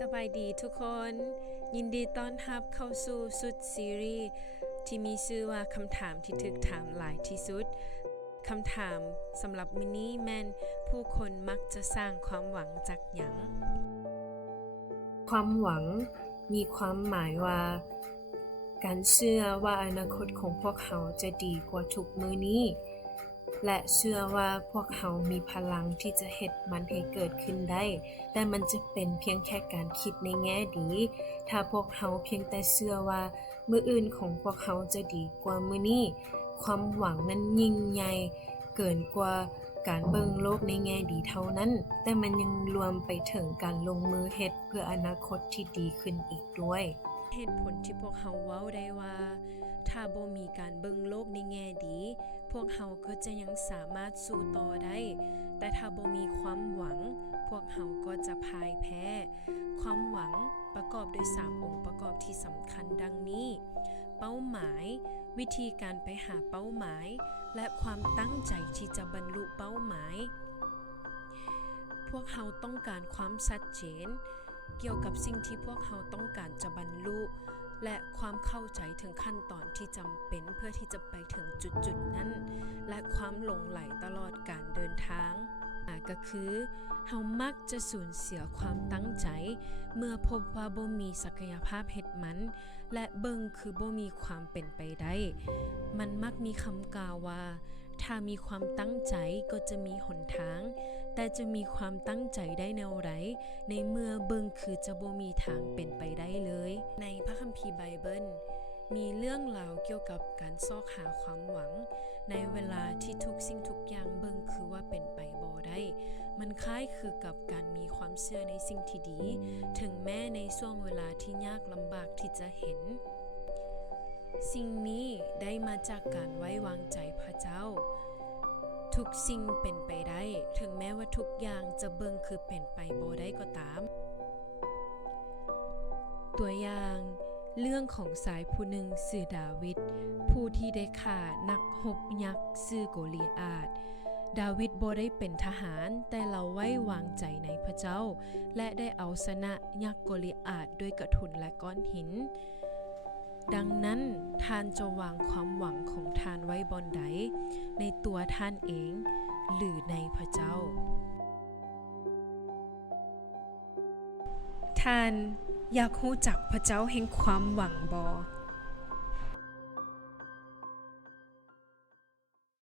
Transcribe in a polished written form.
สบายดีทุกคนยินดีต้อนรับเข้าสู่สุดซีรีส์ที่มีชื่อว่าคำถามที่ถูกถามหลายที่สุดคำถามสำหรับมื้อนี้แม่นผู้คนมักจะสร้างความหวังจากหยังความหวังมีความหมายว่าการเชื่อว่าอนาคตของพวกเขาจะดีกว่าทุกมื้อนี้และเชื่อว่าพวกเขามีพลังที่จะเฮ็ดมันให้เกิดขึ้นได้แต่มันจะเป็นเพียงแค่การคิดในแง่ดีถ้าพวกเขาเพียงแต่เชื่อว่ามื้ออื่นของพวกเขาจะดีกว่ามื้อนี้ความหวังนั้นยิ่งใหญ่เกินกว่าการเบิ่งโลกในแง่ดีเท่านั้นแต่มันยังรวมไปถึงการลงมือเฮ็ดเพื่ออนาคตที่ดีขึ้นอีกด้วยเหตุผลที่พวกเขาเว้าได้ว่าถ้าบ่มีการเบิ่งโลกในแง่ดีพวกเขาก็จะยังสามารถสู้ต่อได้แต่ถ้าบ่มีความหวังพวกเขาก็จะพ่ายแพ้ความหวังประกอบด้วย3องค์ประกอบที่สำคัญดังนี้เป้าหมายวิธีการไปหาเป้าหมายและความตั้งใจที่จะบรรลุเป้าหมายพวกเขาต้องการความชัดเจนเกี่ยวกับสิ่งที่พวกเขาต้องการจะบรรลุและความเข้าใจถึงขั้นตอนที่จำเป็นเพื่อที่จะไปถึงจุดนั้นและความหลงไหลตลอดการเดินทางก็คือเฮามักจะสูญเสียความตั้งใจเมื่อพบว่าบ่มีศักยภาพเฮ็ดมันและเบิ่งคือบ่มีความเป็นไปได้มันมักมีคำกล่าวว่าถ้ามีความตั้งใจก็จะมีหนทางแต่จะมีความตั้งใจได้แนวใดในเมื่อเบิ่งคือจะบ่มีทางเป็นไปได้เลยในพระคัมภีร์ไบเบิลมีเรื่องราวเกี่ยวกับการซอกหาความหวังในเวลาที่ทุกสิ่งทุกอย่างเบิ่งคือว่าเป็นไปบ่ได้มันคล้ายคือกับการมีความเชื่อในสิ่งที่ดีถึงแม้ในช่วงเวลาที่ยากลำบากที่จะเห็นสิ่งนี้ได้มาจากการไว้วางใจพระเจ้าทุกสิ่งเป็นไปได้ถึงแม้ว่าทุกอย่างจะเบิ่งคือเป็นไปบ่ได้ก็ตามตัวอย่างเรื่องของสายผู้หนึ่งชื่อดาวิดผู้ที่ได้ฆ่านักรบยักษ์ชื่อโกลิอาทดาวิดบ่ได้เป็นทหารแต่เราไว้วางใจในพระเจ้าและได้เอาชนะยักษ์โกลิอาทด้วยกระทุนและก้อนหินดังนั้นท่านจะวางความหวังของท่านไว้บนใดในตัวท่านเองหรือในพระเจ้าท่านอยากรู้จักพระเจ้าแห่งความหวังบ่